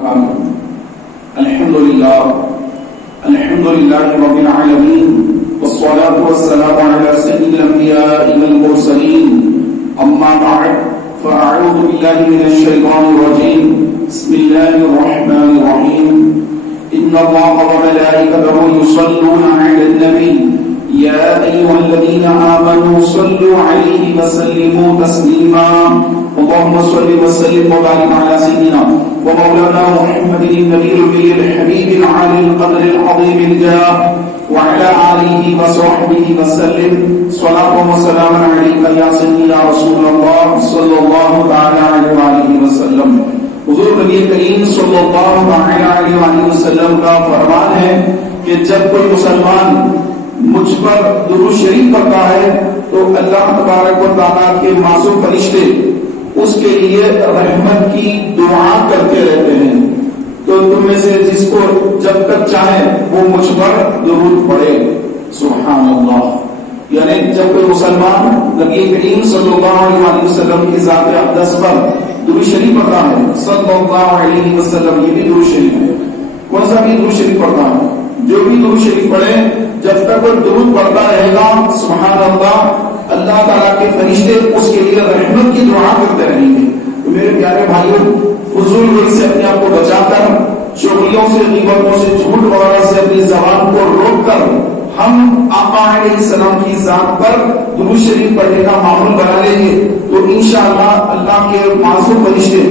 الحمد لله رب العالمين والصلاة والسلام على سيد الأنبياء والمرسلين أما بعد فأعوذ بالله من الشيطان الرجيم بسم الله الرحمن الرحيم إن الله وملائكته يصلون على النبي يا أيها الذين آمنوا صلوا عليه وسلموا تسليما اللهم صل وسلم وبارك على سيدنا ومولانا محمد النبي الحبيب العالي القدر العظيم الجاه وعلى آله وصحبه وسلم صلاة وسلام عليك يا سيدي يا رسول الله صلى الله تعالى عليه وآله وسلم. حضور نبی کریم صلی اللہ علیہ وآلہ وسلم کا فرمان ہے کہ جب کوئی مسلمان مجھ پر درود شریف پڑھتا ہے تو اللہ تبارک و تعالیٰ کے معصوم فرشتے اس کے لیے رحمت کی دعا کرتے رہتے ہیں. تو تم میں سے جس کو جب تک چاہے وہ مجھ پر درود پڑھے. سبحان اللہ. یعنی جب کوئی مسلمان نبی کریم صلی اللہ علیہ وسلم کی ذات اقدس پر درود شریف پڑھتا ہے صلی اللہ علیہ وسلم، یہ بھی درود شریف ہے. کون سا بھی درود شریف پڑھتا ہے؟ جو بھی درود شریف پڑھے جب تک وہ درود پڑھتا رہے گا سبحان اللہ، اللہ تعالیٰ کے فرشتے اس کے لیے رحمت کی دعا کرتے رہیں گے. تو میرے پیارے بھائیوں، فضول وحی سے اپنے آپ کو بچا کر، چغلیوں سے، غیبتوں سے، جھوٹ وغیرہ سے اپنی زبان کو روک کر ہم آقا علیہ السلام کی ذات پر درود شریف پڑھنے کا معمول بنا لیں گے تو انشاءاللہ اللہ کے معصوم فرشتے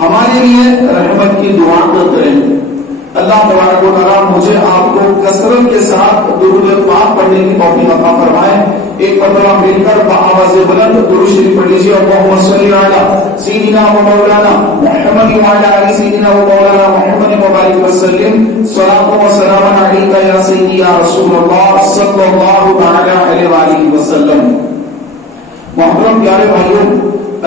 ہمارے لیے رحمت کی دعا کرتے رہیں گے. اللہ تبارک و تعالیٰ مجھے آپ کو کثرت کے ساتھ درود پاک پڑھنے کی توفیق عطا فرمائے. ایک مرتبہ مل کر بآواز بلند درود شریف پڑھ لیجیے. اللہم صلی علی سیدنا و مولانا محمد وعلی آل سیدنا و مولانا محمد وبارک وسلم. صلاۃ و سلام علیک یا سیدی یا رسول اللہ صلی اللہ تعالی علیہ وآلہ وسلم. محترم پیارے بھائیوں،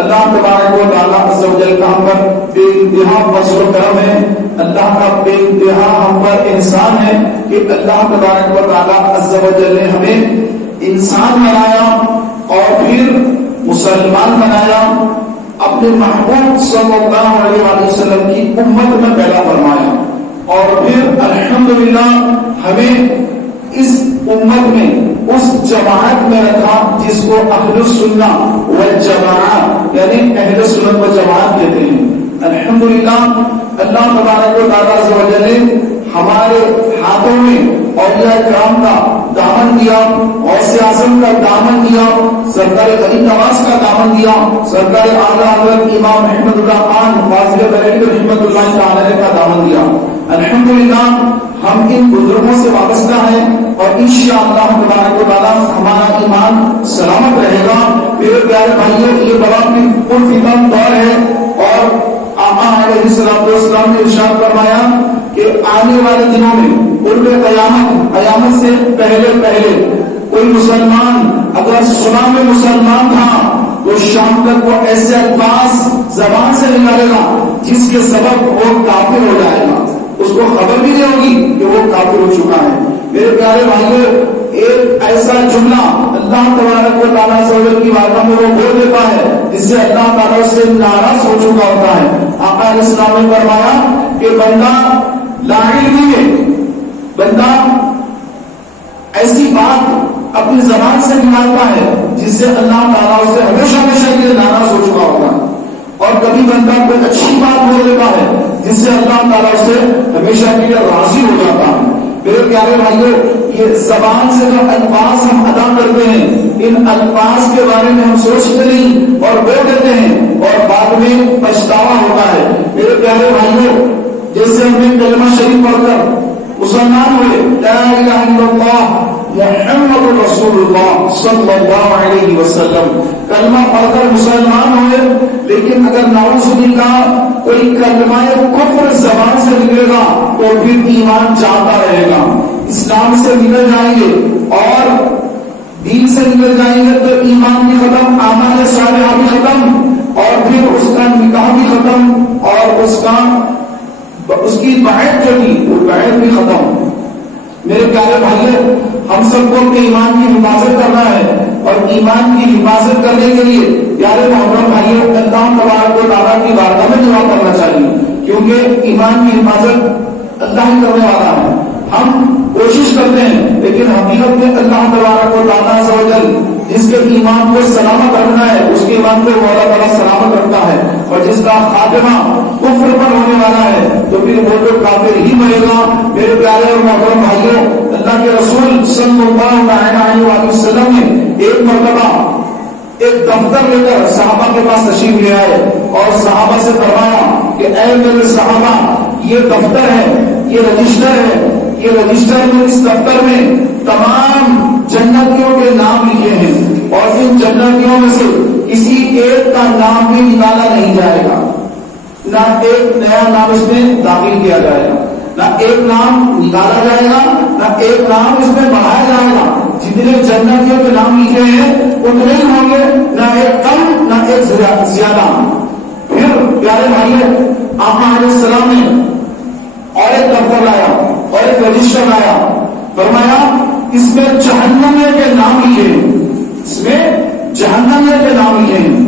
اللہ تبارک و تعالیٰ عز و جل کا ہم پر بے انتہا فضل و کرم ہے. اللہ کا بے انتہا ہم پر احسان ہے کہ اللہ تبارک و تعالیٰ عز و جل نے ہمیں انسان بنایا اور پھر مسلمان بنایا، اپنے محبوب صلی اللہ علیہ وسلم کی امت میں پیدا فرمایا اور پھر الحمدللہ ہمیں اس امت میں اس جماعت میں رکھا جس کو اہل السنہ والجماعت یعنی اہل سنت والجماعت کہتے ہیں. الحمدللہ اللہ تبارک و تعالیٰ عز و جل نے ہمارے ہاتھوں میں اولیاء کرام کا دامن دیا، غوث اعظم کا دامن دیا، سرکار غریب نواز کا دامن دیا، سرکار اعلیٰ حضرت امام احمد اللہ خان فاضل بریلوی رحمۃ اللہ تعالی کا دامن دیا. الحمدللہ ہم ان بزرگوں سے وابستہ ہیں اور انشاءاللہ تبارک و تعالیٰ ہمارا ایمان سلامت رہے گا. میرے پیارے بھائیوں، یہ بڑا پرفتن دور ہے اور آقا علیہ السلام نے ارشاد فرمایا کہ آنے والے دنوں میں قرب قیامت سے پہلے کوئی مسلمان اگر صبح میں مسلمان تھا تو شام تک وہ ایسے الفاظ زبان سے نکالے گا جس کے سبب وہ کافر ہو جائے گا، اس کو خبر بھی نہیں ہوگی کہ وہ کافر ہو چکا ہے. میرے پیارے بھائیوں، ایک ایسا جملہ اللہ تبارک و تعالیٰ کی بارگاہ میں وہ بول دیتا ہے جس سے اللہ تعالیٰ سے ناراض ہو چکا ہوتا ہے. آقا علیہ السلام نے فرمایا کہ بندہ لاعن نہیں ہے، بندہ ایسی بات اپنی زبان سے نکالتا ہے جس سے اللہ تعالیٰ سے ہمیشہ کے لیے ناراض ہو چکا ہوتا ہے، اور کبھی بندہ کوئی اچھی بات بول دیتا ہے جس سے اللہ تعالیٰ سے ہمیشہ کے لیے راضی ہو جاتا ہے. میرے پیارے بھائیوں، یہ زبان سے جو الفاظ ہم ادا کرتے ہیں ان الفاظ کے بارے میں ہم سوچتے نہیں اور بول دیتے ہیں اور بعد میں پچھتاوا ہوتا ہے. میرے پیارے بھائیوں، جیسے ہم نے کلمہ شریف پڑھ کر مسلمان ہوئے، لا الہ الا اللہ محمد رسول اللہ صلی اللہ علیہ وسلم، کلمہ پڑھ کر مسلمان ہوئے، لیکن اگر نعوذ باللہ کوئی کلمہ کفر زبان سے نکلے گا تو پھر ایمان جاتا رہے گا. اسلام سے نکل جائیں گے اور دین سے نکل جائیں گے تو ایمان بھی ختم، اعمال صالحہ بھی ختم اور پھر اس کا نکاح بھی ختم اور اس کی بیعت جو تھی وہ بیعت بھی ختم. میرے پیارے بھائیوں، ہم سب کو اپنے ایمان کی حفاظت کرنا ہے اور ایمان کی حفاظت کرنے کے لیے پیارے محترم بھائیوں، اللہ تبارک و تعالیٰ کی بارگاہ میں دعا کرنا چاہیے کیونکہ ایمان کی حفاظت اللہ ہی کرنے والا ہے. ہم کوشش کرتے ہیں لیکن حقیقت میں اللہ تبارک و تعالیٰ عز و جل جس کے ایمان کو سلامت رکھنا ہے اس کے ایمان کو مولا تعالیٰ سلامت رکھتا ہے، اور جس کا خاتمہ کفر پر ہونے والا ہے تو پھر وہ تو کافر ہی مرے گا. میرے پیارے اور محترم بھائیوں، اللہ کے رسول صلی اللہ علیہ وسلم نے ایک مرتبہ ایک دفتر لے کر صحابہ کے پاس تشریف لے آئے اور صحابہ سے فرمایا کہ اے میرے صحابہ، یہ دفتر ہے، یہ رجسٹر ہے، یہ رجسٹر میں اس دفتر میں تمام جنتیوں کے نام لکھے ہیں اور ان جنتیوں میں سے کسی ایک کا نام بھی نکالا نہیں جائے گا، نہ ایک نیا نام اس میں داخل کیا جائے گا، نہ ایک نام نکالا جائے گا، نہ ایک نام اس میں بڑھایا جائے گا. جتنے جنتیوں کے نام لکھے ہیں اتنے ہی ہوں گے، نہ ایک کم نہ ایک زیادہ. پھر پیارے بھائیوں، آقا علیہ السلام نے اور ایک دفتر لایا اور ایک رجسٹر لایا، فرمایا اس میں جہنمیوں کے نام لکھے ہیں، اس میں جہنمیوں کے نام لکھے ہیں.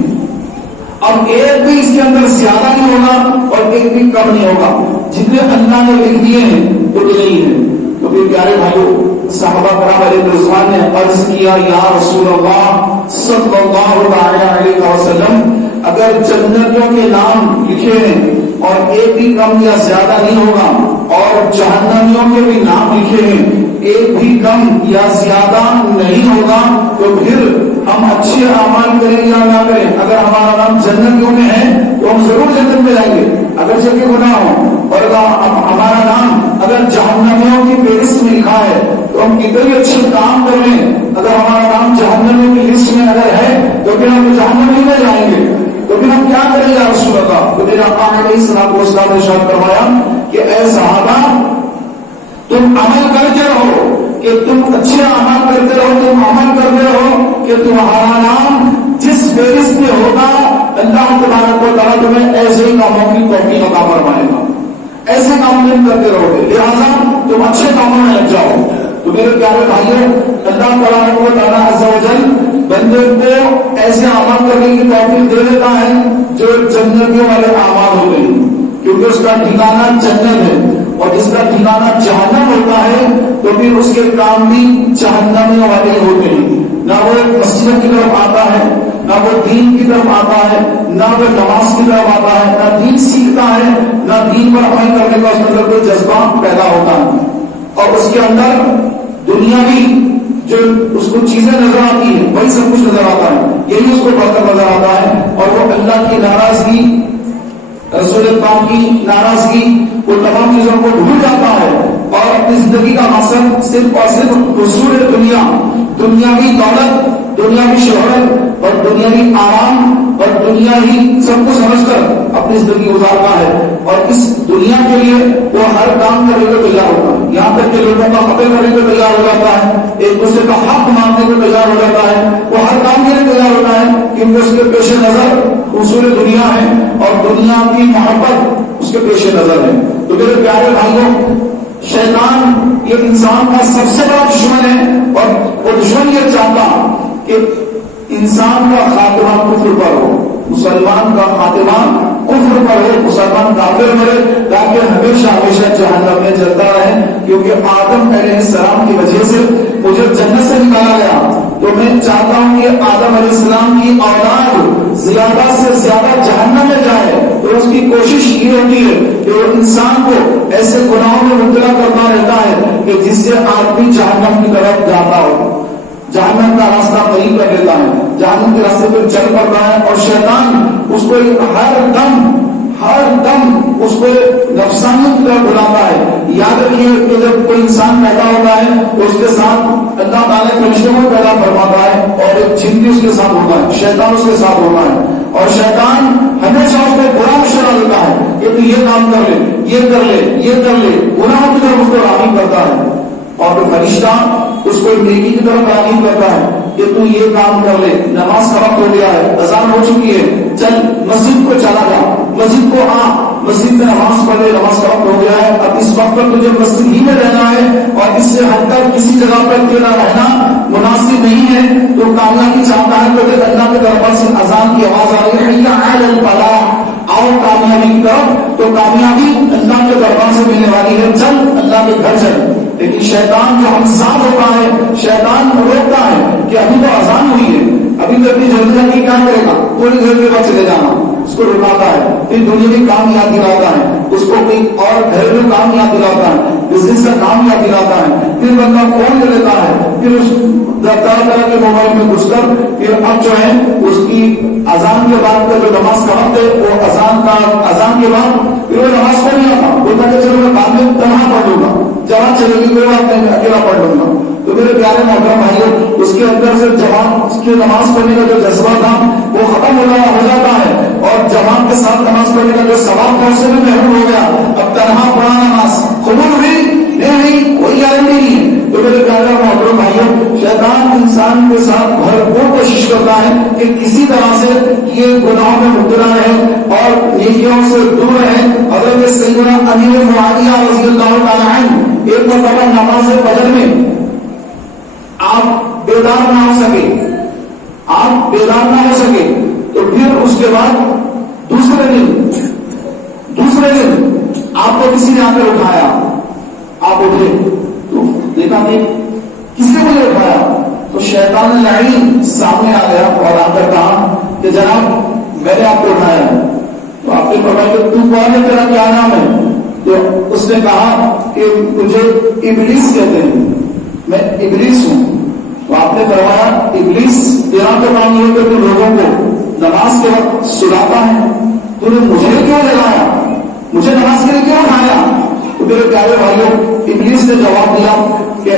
اب ایک بھی اس کے اندر زیادہ نہیں ہوگا اور ایک بھی کم نہیں ہوگا، جتنے اللہ نے لکھ دیے ہیں اتنے ہی ہیں. تو پھر پیارے بھائیوں، صحابہ کرام علیہ رضوان نے عرض کیا، یا رسول اللہ صلی اللہ علیہ وسلم، اگر جنتیوں کے نام لکھے ہیں اور ایک بھی کم یا زیادہ نہیں ہوگا اور جہنمیوں کے بھی نام لکھے ہیں ایک بھی کم یا زیادہ نہیں ہوگا، تو پھر ہم اچھے اعمال کریں یا نہ کریں، اگر ہمارا نام جنتیوں میں ہے تو ہم ضرور جنت میں جائیں گے اگر جب کہ گناہ ہو، اور ہمارا نام اگر جہنمیوں کی فہرست میں لکھا ہے تو ہم کتنے اچھے کام کر لیں، اگر ہمارا نام جہنمیوں کی لسٹ میں اگر ہے تو پھر ہم جہنم ہی میں جائیں گے. تو پھر ہم کیا کریں یا رسول اللہ؟ تو میرے آقا نے اس طرح کو استاد ارشاد کروایا کہ اے صحابہ، تم عمل کرتے رہو کہ تم اچھے عمل کرتے رہو، تم عمل کرتے رہو کہ تمہارا نام جس فہرست میں ہوگا اللہ تبارک و تعالیٰ تمہیں ایسے ہی کاموں کی توفیق عطا فرمائے گا. ایسے کام تم کرتے رہو گے، لہٰذا تم اچھے کاموں میں لگ جاؤ. تو میرے پیارے بھائیوں، اللہ تبارک و تعالیٰ عز و جل بندے کو ایسے عمل کرنے کی توفیق دے دیتا ہے جو جنتیوں والے اعمال ہوتے ہیں، کیونکہ اس کا ٹھکانہ جنت ہے، اور جس کا ٹھکانہ جہنم ہوتا ہے تو پھر اس کے کام بھی جہنمیوں والے ہوتے ہیں. نہ وہ مسجد کی طرف آتا ہے، نہ وہ دین کی طرف آتا ہے، نہ وہ نماز کی طرف آتا ہے، نہ دین سیکھتا ہے، نہ دین پر عمل کرنے کا اس کے اندر کوئی جذبہ پیدا ہوتا ہے، اور اس کے اندر دنیاوی جو اس کو چیزیں نظر آتی ہیں وہی سب کچھ نظر آتا ہے، یہی اس کو بڑھ کر نظر آتا ہے، اور وہ اللہ کی ناراضگی، رسول پاک کی ناراضگی، وہ تمام چیزوں کو بھول جاتا ہے اور اپنی زندگی کا مقصد صرف اور صرف حصول دنیا، دنیاوی دولت، دنیاوی شہرت اور دنیاوی آرام اور دنیا ہی سب کو سمجھ کر اپنی زندگی گزارتا ہے، اور اس دنیا کے لیے وہ ہر کام کرنے کو تیار ہوتا ہے، یہاں تک کہ لوگوں کا قتل کرنے کو تیار ہو جاتا ہے، ایک دوسرے کا حق مانگنے کو تیار ہو جاتا ہے، وہ ہر کام کے لیے تیار ہوتا ہے کیونکہ اس کے پیش نظر حصول دنیا ہے اور دنیا کی محبت اس کے پیش نظر ہے. تو میرے پیارے بھائیوں، شیطان یہ انسان کا سب سے بڑا دشمن ہے، اور وہ دشمن یہ چاہتا کہ انسان کا خاتمہ کفر پر ہو، مسلمان کا خاتمہ کفر پر ہو، مسلمان کافر مرے تاکہ ہمیشہ ہمیشہ جہنم میں جلتا رہے. کیونکہ آدم علیہ السلام کی وجہ سے مجھے جنت سے نکالا گیا، تو میں چاہتا ہوں کہ آدم علیہ السلام کی اولاد زیادہ سے زیادہ جہنم میں جائے. تو اس کی کوشش یہ ہوتی ہے کہ وہ انسان کو ایسے گناہوں میں مبتلا کرتا رہتا ہے کہ جس سے آدمی جہنم کی طرف جاتا ہو، جہنم کا راستہ قریب کر لیتا ہے، جہنم کے راستے پہ چل پڑتا ہے، اور شیطان اس کو ہر دم اس کو نفسانیت کی طرف بلاتا ہے. یاد رکھیے کہ جب کوئی انسان پیدا ہوتا ہے تو اس کے ساتھ اللہ تعالیٰ فرشتوں کو پیدا فرماتا ہے، اور ایک جن بھی اس کے ساتھ ہوتا ہے، شیطان اس کے ساتھ ہوتا ہے، اور شیطان ہمیشہ اس کو برا مشورہ دیتا ہے کہ تو یہ کام کر لے، یہ کر لے، یہ کر لے، گناہوں کی طرف اس کو راغب کرتا ہے. اور فرشتہ اس کو نیکی کی طرف راغب کرتا ہے کہ تو یہ کام کر لے، نماز کا وقت ہو گیا ہے، اذان ہو چکی ہے، چل مسجد کو چلا جا، مسجد کو آ، مسجد میں نماز پڑھ لے، نماز کا وقت ہو گیا ہے، اب اس وقت پر تجھے مسجد ہی میں رہنا ہے، اور اس سے ہٹ کر کسی جگہ پر تیرا رہنا مناسب نہیں ہے. تو کامیابی چاہتا ہے تو اللہ کے دربار سے اذان کی آواز آ رہی ہے، حی علی الفلاح، آؤ کامیابی کی طرف، تو کامیابی اللہ کے دربار سے ملنے والی ہے، چل اللہ کے گھر چل۔ لیکن شیطان جو ہم ساتھ ہوتا ہے، شیطان روکتا ہے کہ ابھی تو اذان ہوئی ہے، ابھی تو اتنی جلدی جلدی کیا کرے گا، تھوڑی دیر کے بعد چلے جانا، اس کو رکاتا ہے، پھر دنیا کی کام یاد دلاتا ہے، اس کو کوئی اور گھریلو کام یاد دلاتا ہے، بزنس کا کام یاد دلاتا ہے، پھر بندہ فون لے لیتا ہے، پھر اس طرح کے موبائل میں گھس کر پھر اب جو ہے اس کی اذان کے بعد کا جو نماز کا وقت ہے وہ اذان کے بعد پھر وہ نماز کو نہیں آتا، بولتا کہ چلو میں بعد میں تنہا پڑھ لوں گا، جوان چلے گی کوئی بات نہیں، اکیلا پڑھ لوں گا۔ تو میرے پیارے محترم بھائیوں، اس کے اندر سے جوان اس کی نماز پڑھنے کا جو جذبہ تھا وہ ختم ہو جاتا ہے، اور جوان کے ساتھ نماز پڑھنے کا جو ثواب تھا اس سے بھی محروم ہو گیا۔ اب تنہا پڑھا نماز قبول ہوئی نہیں، کوئی گارنٹی نہیں ہے۔ تو میرے پیارے محترم بھائیوں، شیطان انسان کے ساتھ بھرپور کوشش کرتا ہے کہ کسی طرح سے یہ گناہوں میں مبتلا رہے اور نیکیوں سے دور رہے۔ حضرت سیدنا امیر معاویہ رضی اللہ تعالی عنہ ایک مرتبہ نماز فجر میں آپ بیدار نہ ہو سکے تو پھر اس کے بعد دوسرے دن آپ کو کسی نے آ کر اٹھایا، آپ اٹھے تو دیکھا کہ کس نے مجھے اٹھایا، تو شیطان لعین سامنے آ گیا اور آ کر کہا کہ جناب میں نے آپ کو اٹھایا ہے۔ تو آپ نے فرمایا کہ تو کون ہے، تیرا کیا نام ہے؟ تو اس نے کہا کہ مجھے ابلیس کہتے ہیں، میں ابلیس ہوں۔ تو آپ نے فرمایا ابلیس تیرا تو کام یہ کہ تو لوگوں کو نماز کے وقت سلاتا ہے، تو نے مجھے کیوں جلایا، مجھے نماز کے لیے کیوں اٹھایا؟ تو میرے پیارے بھائیوں، ابلیس نے جواب دیا کہ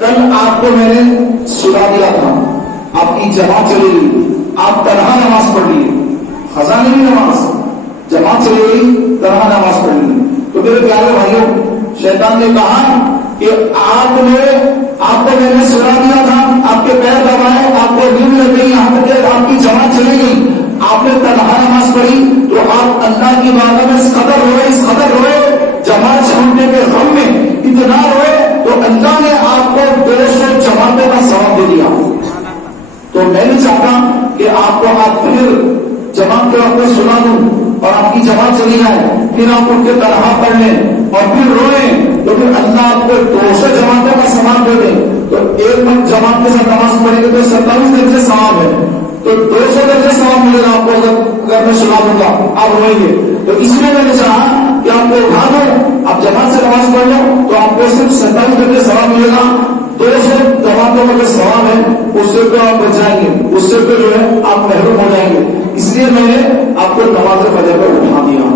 کل آپ کو میں نے سلا دیا تھا، آپ کی جماعت چلی گئی، آپ تنہا نماز پڑھ لی، خزانے کی نماز، جماعت چلی گئی، تنہا نماز پڑھ لی۔ تو میرے پیارے بھائیوں، شیطان نے کہا کہ آپ کو میں نے سلا دیا تھا، آپ کے پیر دبائے، آپ کو نیند لگ گئی، یہاں تک آپ کی جماعت چلی گئی، آپ نے تنہا نماز پڑھی، تو آپ اللہ کی بارگاہ میں اس قدر روئے جماعت چھوڑنے کے غم میں اتنا روئے، تو اللہ نے آپ کو 200 جماعتوں کا ثواب دے دیا۔ تو میں نہیں چاہتا کہ آپ کو آپ پھر جماعت کے وقت سنا دوں اور آپ کی جماعت چلی جائے، پھر آپ ان کے تنہا پڑھ لیں اور پھر روئیں، تو پھر اللہ آپ کو 200 جماعتوں کا ثواب دے دے۔ تو ایک منٹ جماعت کے ساتھ نماز پڑھیں گے تو 27 درجے ثواب ہے، تو 200 درجے ثواب ملے گا آپ کو اگر میں سنا دوں گا، آپ روئیں گے۔ تو اس لیے میں نے چاہا کہ آپ کو اٹھا دو، آپ جماعت سے نماز پڑھ لو تو آپ کو صرف 27 درجے ثواب ملے گا، 200 جماعتوں کا جو ثواب ہے اس سے تو آپ بچ جائیں گے، اس سے تو جو ہے آپ محروم ہو جائیں گے۔ اس لیے میں نے آپ کو نماز فجر پر اٹھا دیا۔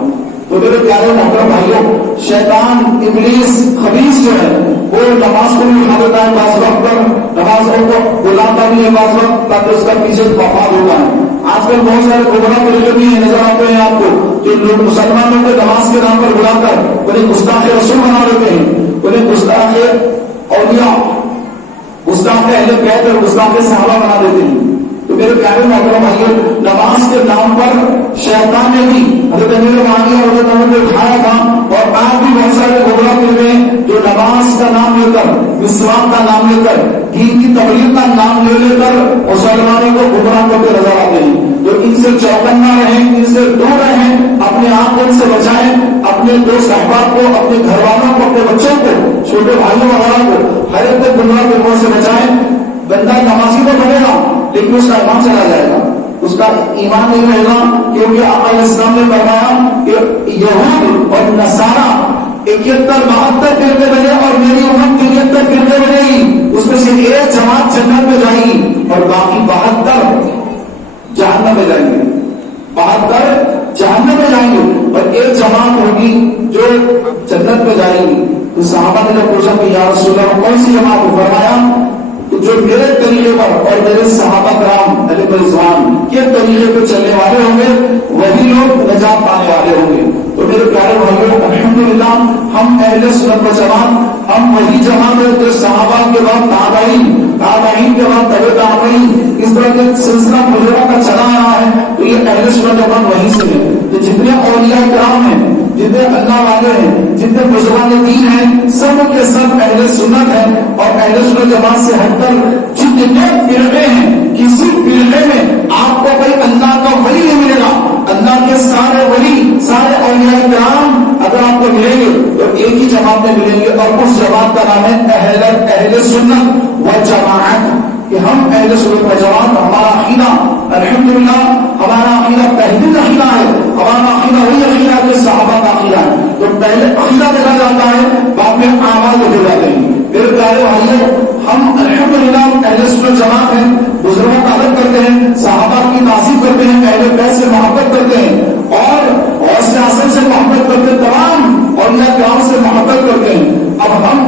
تو میرے پیارے محترم بھائیوں، شیطان ابلیس خبیث جو ہے وہ نماز کو بھی اٹھا دیتا ہے، بعض وقت پر نمازوں کو بلاتا بھی ہے، بعض وقت تاکہ اس کا پیچھے وفاد ہوتا ہے۔ آج کل بہت سارے گمراہ طریقے بھی نظر آتے ہیں آپ کو، جو لوگ مسلمانوں کو نماز کے نام پر بلا کر انہیں گستاخ رسول بنا دیتے ہیں، انہیں گستاخ اولیاء، گستاخ اہل بیت اور گستاخ صحابہ بنا دیتے ہیں۔ تو میرے پیارے محترم بھائیوں، نماز کے نام پر شیطان نے بھی حضرت امیر معاویہ اور حضرت عمر کو اٹھایا تھا، اور آج بھی بہت سارے گمراہ فرقے جو نماز کا نام لے کر، مسواک کا نام لے کر، دین کی تبلیغ کا نام لے کر مسلمانوں کو گمراہ کرتے نظر آتے ہیں۔ تو ان سے چوکنا رہیں، ان سے دور رہیں، اپنے آپ کو ان سے بچائیں، اپنے دوست احباب کو، اپنے گھر والوں کو، اپنے بچوں کو، چھوٹے بھائیوں وغیرہ کو ہر ایک کو گمراہ فرقوں سے بچائیں۔ بندہ نمازی تو بنے گا لیکن اس کا ایمان چلا جائے گا، اس کا ایمان نہیں رہے گا، کیونکہ آقا علیہ السلام نے فرمایا کہ یہود اور نصارا 71-72 فرقے بنے اور میری امت 73 فرقے بنے گی، اس میں سے ایک جماعت جنت میں جائے گی اور باقی 72 جہنم میں جائیں گے، 72 جہنم میں جائیں گے، اور ایک جماعت ہوگی جو جنت میں جائے گی۔ تو صحابہ نے جب پوچھا کہ یا رسول اللہ کون سی جماعت کو، فرمایا جو میرے طریقے پر اور میرے صحابہ کرام علیہ رضوان کے طریقے پہ چلنے والے ہوں گے وہی لوگ نجات پانے والے ہوں گے۔ تو میرے پیارے بھائیوں، الحمدللہ ہم اہل سنت و جماعت، ہم وہی جماعت ہے جو صحابہ کے بعد تابعین کے بعد تبع تابعین، اس طرح کے سلسلہ مجرہ کا چلا رہا ہے، تو یہ اہل سنت و جماعت وہیں سے ہے۔ تو جتنے اولیاء کرام ہیں، جتنے اللہ والے ہیں، جتنے بزرگان دین ہیں، سب کے سب اہل سنت ہیں، اور اہل سنت جماعت سے ہٹ کر جتنے فرقے ہیں، کسی فرقے میں آپ کو کوئی اللہ کا ولی نہیں ملے گا، اللہ اللہ کے سارے ولی، سارے اولیاء کرام اگر آپ کو ملیں گے تو ایک ہی جماعت میں ملیں گے، اور اس جماعت کا نام ہے اہل سنت و جماعت، کہ ہم اہل سنت و جماعت، ہمارا عقیدہ الحمدللہ، ہمارا عقیدہ تحقیق عقیدہ ہے، ہمارا عقیدہ وہی عقیدہ ہے جو صحابہ کا عقیدہ ہے۔ تو پہلے عقیدہ دیکھا جاتا ہے، بعد میں اعمال دیکھے جاتے ہیں۔ میرے پیارے بھائیوں، ہم الحمدللہ اہل سنت جماعت ہیں، بزرگوں کا ادب کرتے ہیں، صحابہ کی تعظیم کرتے ہیں، اہل بیت سے محبت کرتے ہیں، اور غوث اعظم سے محبت کرتے ہیں، تمام اولیاء کرام سے محبت کرتے ہیں۔ اب ہم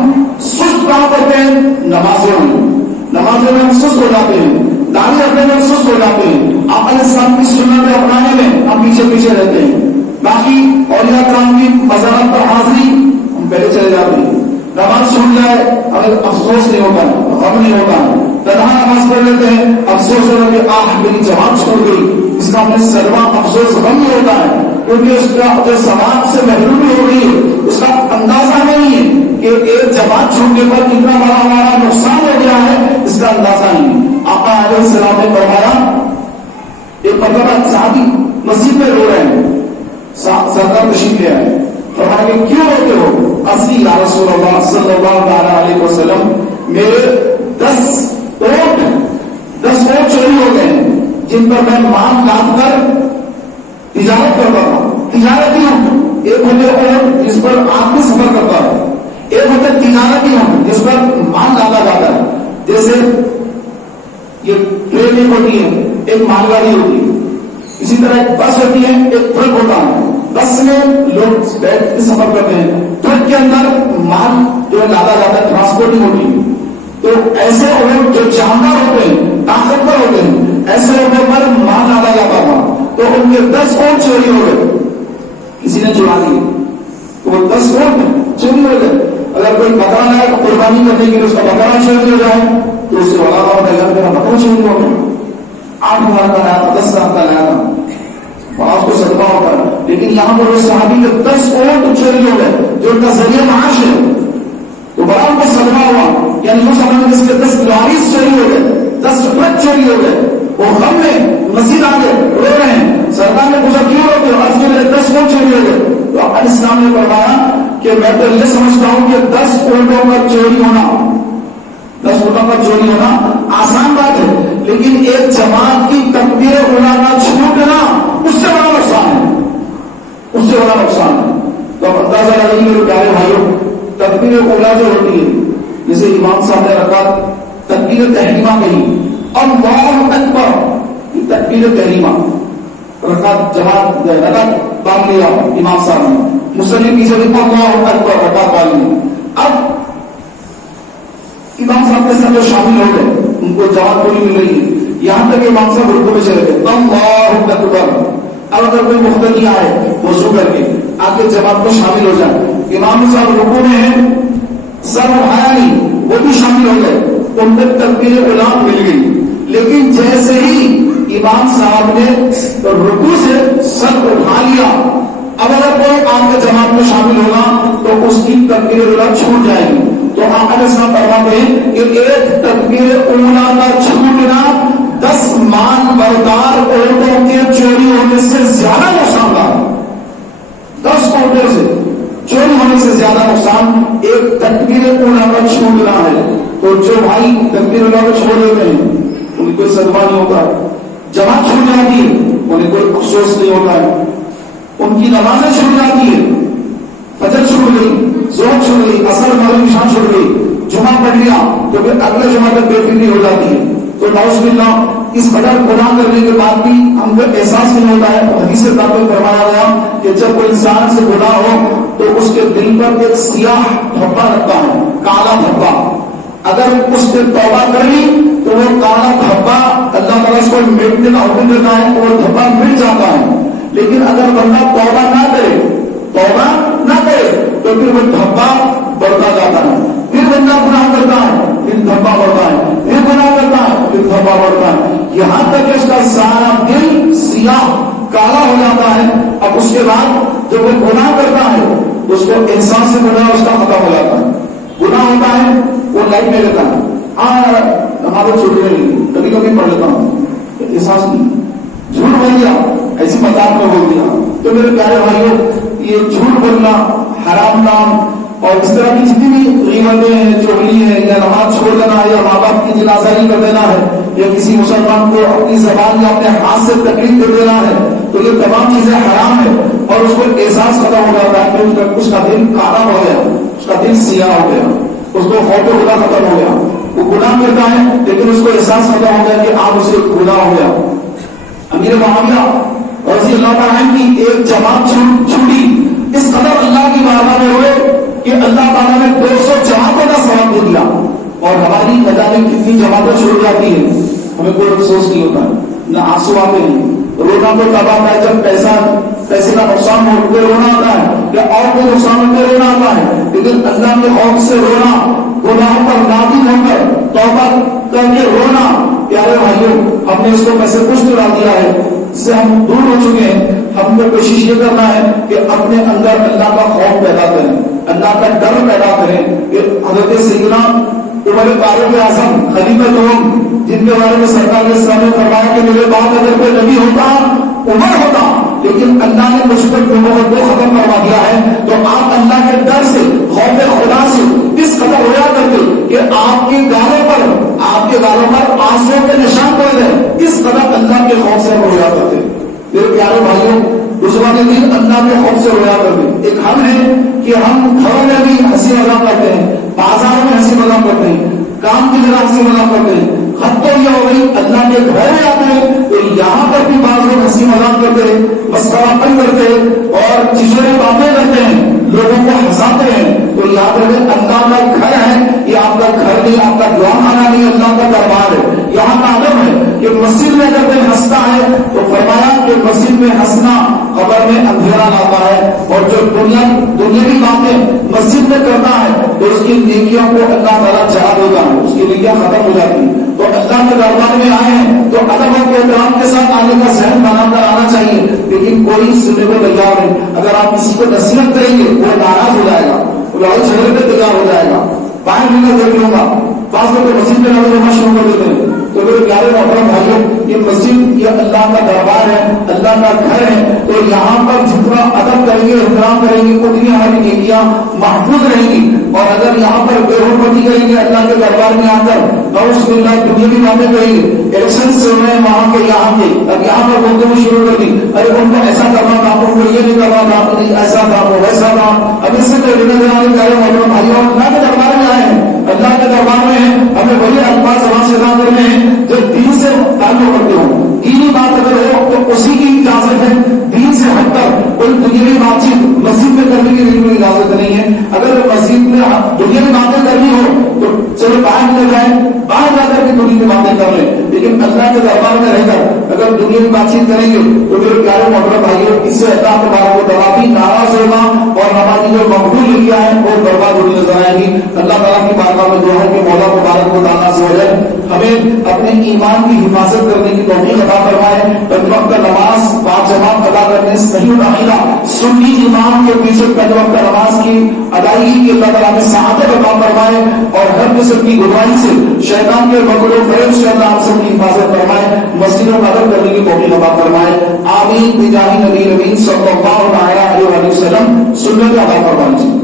سست کہاں کرتے ہیں؟ نمازوں میں ہم سست ہو جاتے ہیں، داڑھی رکھنے میں سست ہو جاتے ہیں، آپ علیہ السلام کی سنت اپنانے میں ہم پیچھے رہتے ہیں، باقی اولیاء کرام کی مزارات پر حاضری ہم پہلے چلے جاتے ہیں۔ نماز چھوٹ جائے ہمیں افسوس نہیں ہوتا، غم نہیں ہوتا، تنہا نماز پڑھ لیتے ہیں، افسوس ہوتا ہے کہ میری جماعت چھوڑ گئی، اس کا ہمیں صدمہ افسوس غم نہیں ہوتا ہے، کیونکہ اس کا جو سماج سے محرومی ہو رہی ہے اس کا اندازہ نہیں ہے کہ ایک جماعت چھوڑنے پر کتنا بڑا ہمارا نقصان ہو گیا ہے، اس کا اندازہ نہیں۔ آقا علیہ السلام نے فرمایا، ایک مرتبہ صحابی مسجد میں رو رہے ہیں، سرکار تشریف لے آئے، فرمایا کہ کیوں روتے ہو؟ اصلی یا رسول اللہ صلی اللہ علیہ وسلم، میرے 10 اونٹ چوری ہو گئے ہیں، جن پر میں مال لاد کر تجارت کرتا تھا، تجارتی اونٹ، ایک ہوتے اونٹ جس پر آدمی سفر کرتا ہے، ایک ہوتے تجارتی اونٹ جس پر مال لادا جاتا ہے، جیسے یہ ٹرین ایک ہوتی ہے، ایک مال گاڑی ہوتی ہے، اسی طرح ایک بس ہوتی ہے، ایک ٹرک ہوتا ہے، بس میں لوگ بیٹھ کے سفر کرتے ہیں، ٹرک کے اندر مال جو لادا جاتا ہے، ٹرانسپورٹنگ ہوتی ہے۔ تو ایسے اونٹ جو جاندار ہوتے ہیں، طاقتور ہوتے ہیں، ایسے اونٹوں پر مال لادا جاتا تھا، تو ان کے 10 اونٹ چوری ہو گئے، کسی نے چرا لیے، تو وہ 10 اونٹ چوری ہو گئے۔ اگر کوئی بکرا لائے تو قربانی کرنے کے لیے اس کا بکرا چوری ہو جائے تو اس سے بڑا ہو جائے گا، میرا بکرا چوری ہو گیا، 8 ہزار کا لایا تھا، 10 ہزار کا لایا تھا، آپ کو صدمہ ہوتا ہے۔ لیکن یہاں پر اس صحابی کے 10 اونٹ چوری ہو گئے جو ان کا ذریعہ معاش ہے، تو بڑا ان کو صدمہ ہوا، یعنی وہ سمجھ اس کے 10 لواریس چوری ہو گئے، 10 ٹرک چوری ہو گئے، وہ غم میں مسجد آ گئے، رو رہے ہیں۔ سرکار نے پوچھا کیوں روتے ہو؟ آج میرے 10 اونٹ چوری ہو گئے۔ تو علیہ السلام نے فرمایا کہ میں تو یہ سمجھتا ہوں کہ 10 اونٹوں کا چوری ہونا، 10 اونٹوں کا چوری ہونا آسان بات ہے، لیکن ایک جماعت کی تکبیر اولیٰ کا چھوٹنا اس سے بڑا نقصان ہے، اس سے بڑا نقصان ہے۔ تو اب اندازہ لگے میرے پیارے بھائیوں، تکبیر اولیٰ جو ہوتی ہے، جیسے امام صاحب نے رکعت تکبیر تحریمہ کہی، اللہ اکبر، یہ تکبیر تحریمہ، رکعت جماعت باندھ لیا امام صاحب نے، مسلم کی جگہ اللہ اکبر رکعت باندھ لی۔ اب امام صاحب کے ساتھ جو شامل ہو گئے ان کو جماعت پوری مل رہی ہے، یہاں تک امام صاحب رکوع میں چلے گئے، اللہ اکبر۔ اب اگر کوئی مقتدی آئے وضو کر کے آ کے جماعت کو شامل ہو جائے، امام صاحب رکوع میں ہیں، سر اٹھایا نہیں، وہ بھی شامل ہو گئے، ان تک تکبیر اولیٰ مل گئی، لیکن جیسے ہی امام صاحب نے رکوع سے سر اٹھا لیا، اب اگر کوئی آپ کے جماعت میں شامل ہوگا تو اس کی تکبیر اولیٰ چھوٹ جائے گی۔ تو آپ علیہ السلام فرماتے ہیں کہ ایک تکبیر اولیٰ کا چھوٹنا 10 مان بردار اونٹوں کے چوری ہونے سے زیادہ نقصان دہ، 10 اونٹوں سے چوری ہونے سے زیادہ نقصان ایک تکبیر اولیٰ کا چھوٹنا ہے۔ تو جو بھائی تکبیر اولیٰ کو چھوڑ دیتے ہیں انہیں کوئی صدمہ نہیں ہوتا، جماعت چھوٹ جاتی ہے انہیں کوئی افسوس نہیں ہوتا ہے، ان کی نمازیں چھوٹ جاتی ہے، فجر چھوٹ گئی، ظہر چھوٹ گئی، عصر مغرب عشاء چھوٹ گئی، جمعہ پڑھ لیا تو پھر اگلے جمعہ تک بے فکری ہو جاتی ہے۔ تو نعوذ باللہ اس قدر گناہ کرنے کے بعد بھی ہم کو احساس نہیں ہوتا ہے۔ حدیث پاک میں فرمایا گیا کہ جب کوئی انسان سے گناہ ہو تو اس کے دل پر ایک سیاہ دھبا رکھتا ہے، کالا دھبا، اگر اس نے توبہ کر لی تو وہ کالا دھبا اللہ تعالیٰ اس کو مٹنے کا حکم دیتا ہے، وہ دھبا مٹ جاتا ہے۔ لیکن اگر بندہ توبہ نہ کرے تو پھر وہ دھبا بڑھتا جاتا ہے، پھر بندہ گناہ کرتا ہے، پھر دھبا بڑھتا ہے، پھر گناہ کرتا ہے، پھر دھبا بڑھتا ہے، یہاں تک کہ اس کا سارا دل سیاہ کالا ہو جاتا ہے۔ اب اس کے بعد جب وہ گناہ کرتا ہے اس کو احساس سے گناہ اس کا ختم ہو جاتا ہے، گناہ ہوتا ہے وہ لائٹ میں لیتا ہے، نمازیں چھوٹ رہی، کبھی کبھی پڑھ لیتا ہوں، احساس نہیں، جھوٹ بول دیا، ایسی مذاق میں بول دیا. تو میرے پیارے بھائیوں یہ جھوٹ بولنا، حرام کام اور اس طرح کی جتنی بھی غیبتیں ہیں، چغلی ہے، یا نماز چھوڑ دینا ہے، یا ماں باپ کی جنازگی کر دینا ہے، یا کسی مسلمان کو اپنی زبان یا اپنے ہاتھ سے تکلیف دے دینا ہے، تو یہ تمام چیزیں حرام ہے. اور اس کو احساس ختم ہو جاتا ہے کہ اس کا دل کالا ہو گیا، اس کا دل سیاہ ہو گیا، اس کو خوف خدا ختم ہو گیا. وہ گناہ کرتا ہے لیکن اس کو احساس ختم ہو گیا کہ آپ اسے گناہ ہو گیا. امیر معاویہ رضی اللہ تعالیٰ کی ایک جماعت چھوٹی، اس قدر اللہ کی بارگاہ میں ہوئے کہ اللہ تعالیٰ نے 200 جماعتوں کا ثواب دے دیا. اور ہماری نظر میں کتنی جماعتیں چھوڑ جاتی ہیں، ہمیں کوئی افسوس نہیں ہوتا، نہ آنسو آتے ہیں. رونا تو تب آتا ہے جب پیسے کا نقصان ہو کے رونا آتا ہے، یا اور کوئی نقصان ہو کے رونا آتا ہے. لیکن اللہ کے خوف سے رونا، گناہوں پر نادم ہو کر توبہ کر کے رونا، پیارے بھائیوں ہم نے اس کو کیسے کچھ ڈرا دیا ہے، اس سے ہم دور ہو چکے ہیں. ہم کو کوشش یہ کرنا ہے کہ اپنے اندر اللہ کا خوف پیدا کریں، اللہ کا ڈر پیدا کریں. کہ حضرت سیدنا عمر فاروق اعظم خلیفہ دوم، جن کے بارے میں سرکار نے اسلام نے فرمایا کہ میرے بعد اگر کوئی نبی ہوتا عمر ہوتا، لیکن اللہ نے مجھ پر نبوت کو ختم کروا دیا ہے. تو آپ اللہ کے ڈر سے، خوف خدا سے اس قدر رویا کرتے کہ آپ کے گالوں پر آنسو کے نشان پڑ گئے. اس قدر اللہ کے خوف سے رویا کرتے. میرے پیارے بھائیوں رسوانے دن اللہ کے خوف سے رویا کرتے. ایک ہم ہے کہ ہم گھروں میں بھی ہنسی مذاق کرتے ہیں، بازاروں میں ہنسی مذاق کرتے ہیں، کام کی جگہ ہنسی مذاق کرتے ہیں. حد تو یہ ہو گئی اللہ کے گھر میں آتے ہیں تو یہاں پر بھی بعض لوگ ہنسی مذاق کرتے ہیں، مسخرہ پن کرتے ہیں اور چیزیں باتیں کرتے ہیں، لوگوں کو ہنساتے ہیں. تو یاد رکھیں اللہ کا گھر ہے، یہ آپ کا گھر نہیں، آپ کا دعا خانہ نہیں، اللہ کا دربار ہے. یہاں کا ادب ہے کہ مسجد میں اگر کوئی ہنستا ہے تو فرمایا کہ مسجد میں ہنسنا قبر میں اندھیرا لاتا ہے. اور جو دنیاوی باتیں مسجد میں کرتا ہے تو اس کی نیکیوں کو اللہ تعالیٰ چڑھا دیتا ہے، اس کی نیکیاں ختم ہو جاتی ہیں. تو اللہ کے دربار میں آئے ہیں تو ادب اور احترام کے ساتھ آنے کا ذہن بنا کر آنا چاہیے. لیکن کوئی سننے کو تیار نہیں. اگر آپ کسی کو نصیحت کریں گے وہ ناراض ہو جائے گا، وہ لڑائی جھگڑے میں تیار ہو جائے گا، باہر بھی نہ دیکھ لوں گا. بعض لوگ مسجد میں نظر شروع کر دیتے ہیں. تو میرے پیارے محترم بھائیوں یہ مسجد یہ اللہ کا دربار ہے، اللہ کا گھر ہے. تو یہاں پر جتنا ادب کریں گے، احترام کریں گے، اتنی ہماری نیکیاں محفوظ رہیں گی. اور اگر یہاں پر بے حرمتی کریں گے اللہ کے دربار میں آ کر اور اس میں دنیا کی باتیں کریں گے، الیکشن سے ہو رہے ہیں وہاں کے یہاں کے، اب یہاں پر گفتگو شروع کر دی، ارے ان کو ایسا کرنا تھا، ان کو یہ نہیں کرنا تھا، ایسا تھا وہ ویسا تھا. اب اس سے پہلے پیارے محترم بھائیوں اللہ کے دربار میں آئے ہیں، اللہ کے دربار میں ہیں، ہمیں وہی الفاظ زبان سے ادا کرنے ہیں جو دین سے تعلق رکھتے ہوں. دینی بات اگر ہو تو اسی کی اجازت ہے. دین سے ہٹ کر کوئی دنیاوی بات چیت مسجد میں کرنے کی بالکل اجازت نہیں ہے. اگر مسجد میں دنیاوی باتیں کرنی ہو تو چلو باہر نکل جائیں، باہر جا کر کے دنیاوی باتیں کر لیں. لیکن اللہ کے دربار میں رہ کر اگر دنیاوی بات چیت کریں گے تو میرے پیارے محترم بھائیوں اس سے اللہ تبارک و تعالیٰ بھی ناراض ہوگا اور ہماری جو مقبول لکھا ہے وہ برباد ہوتی نظر آئے گی. اللہ تعالیٰ کی بارگاہ میں دعا ہے کہ مولا مبارک کو تعالیٰ سے ہو جائے ہمیں اپنے ایمان کی حفاظت کرنے کی توفیق عطا فرمائے. پنج وقت نماز پانچ جماعت ادا کرنے صحیح عقیدہ سنی امام کے پیچھے پنج وقت نماز کی ادائیگی کی اللہ تعالیٰ میں سعادت عطا فرمائے اور ہر قسم کی گمراہی سے شیطان کے مکر و فریب سے اللہ ہم سب کی حفاظت فرمائے، مسجدوں کا ادب کرنے کی توفیق عطا فرمائے. آمین بجاہ نبی صلی اللہ علیہ وسلم. سنت ادا فرمائیے.